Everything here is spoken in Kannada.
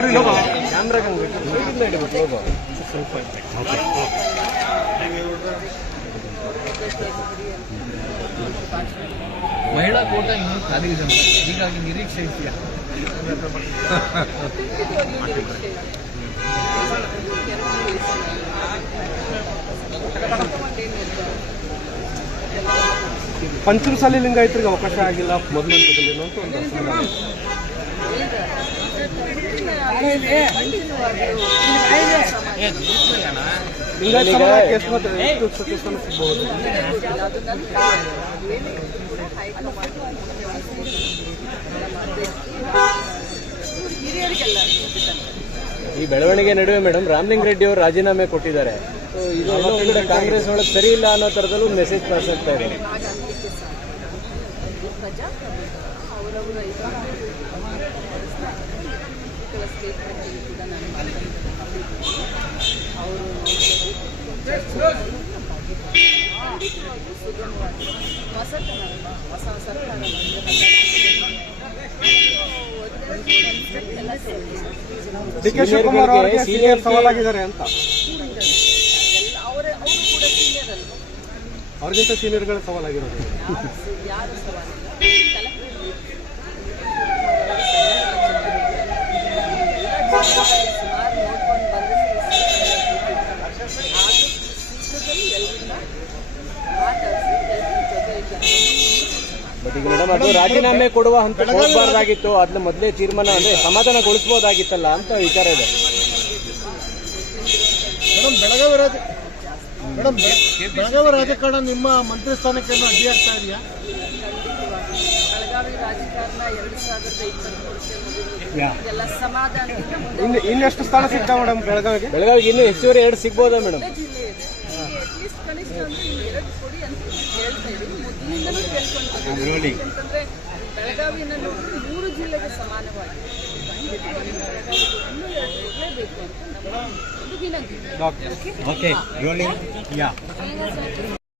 ಕ್ಯಾಮ್ರಾ ಮಹಿಳಾ ಕೋಟ ಇನ್ನೂ ಖಾಲಿ ಇದೆ, ಹೀಗಾಗಿ ನಿರೀಕ್ಷೆ ಇದೆಯಾ? ಪಂಚಮಸಾಲಿ ಲಿಂಗಾಯತರಿಗೆ ಅವಕಾಶ ಆಗಿಲ್ಲ ಮೊದಲು ಹಂತದಲ್ಲಿ ಅಂತ ಒಂದು ಲಿಂಗಾಯತ ಸಮುದಾಯಕ್ಕೆ ಎಷ್ಟು ಸಚಿವ ಸಿಗಬಹುದು? ಈ ಬೆಳವಣಿಗೆ ನಡುವೆ ಮೇಡಮ್ ರಾಮಲಿಂಗ ರೆಡ್ಡಿ ಅವರು ರಾಜೀನಾಮೆ ಕೊಟ್ಟಿದ್ದಾರೆ. ಇದು ಕಾಂಗ್ರೆಸ್ ಒಳಗೆ ಸರಿ ಇಲ್ಲ ಅನ್ನೋ ತರದಲ್ಲೂ ಮೆಸೇಜ್ ಪಾಸ್ ಆಗ್ತಾ ಇದೆ. ಡಿ ಕೆ ಶಿವಕುಮಾರ್ ಅವರಿಗೆ ಸೀನಿಯರ್ ಸವಾಲಾಗಿದ್ದಾರೆ ಅಂತ. ಅವ್ರಿಗಿಂತ ಸೀನಿಯರ್ಗಳ ಸವಾಲಾಗಿರೋದು. ಬಟ್ ಈಗ ಮೇಡಮ್ ಅದು ರಾಜೀನಾಮೆ ಕೊಡುವ ಹಂತಕ್ಕೆ ಹೋಗಬಾರ್ದಾಗಿತ್ತು, ಅದನ್ನ ಮೊದಲೇ ತೀರ್ಮಾನ ಅಂದ್ರೆ ಸಮಾಧಾನಗೊಳಿಸಬಹುದಾಗಿತ್ತಲ್ಲ ಅಂತ ವಿಚಾರ ಇದೆ. ಬೆಳಗಾವಿ ರಾಜಕಾರಣ ನಿಮ್ಮ ಮಂತ್ರಿ ಸ್ಥಾನಕ್ಕೆ ಅಡ್ಡಿ ಆಗ್ತಾ ಇದೆಯಾ? ಬೆಳಗಾವಿ ರಾಜಕಾರಣ 2024 ಇನ್ನೆಷ್ಟು ಸ್ಥಾನ ಸಿಗ್ತಾವ ಮೇಡಮ್ ಬೆಳಗಾವಿಗೆ? ಬೆಳಗಾವಿಗೆ ಇನ್ನೂ ಹೆಚ್ಚುವರಿ 2 ಸಿಗ್ಬೋದಾ ಮೇಡಮ್? ಜಿಲ್ಲೆ ಇದೆ, ಕನಿಷ್ಠ ಅಂದ್ರೆ 2 ಕೊಡಿ ಅಂತ ಹೇಳ್ತಾ ಇದ್ದೀವಿ. ಮೊದಲಿಂದಲೂ ಕೇಳ್ಕೊಂಡ್ರೆ ಯಾಕಂದ್ರೆ ಬೆಳಗಾವಿನ 3 ಜಿಲ್ಲೆಗೆ ಸಮಾನವಾಗಿ ಇನ್ನೂ 2 ಕೊಡಲೇಬೇಕು ಅಂತ ನಮ್ಮ ಒಂದು ವಿನಂತಿ.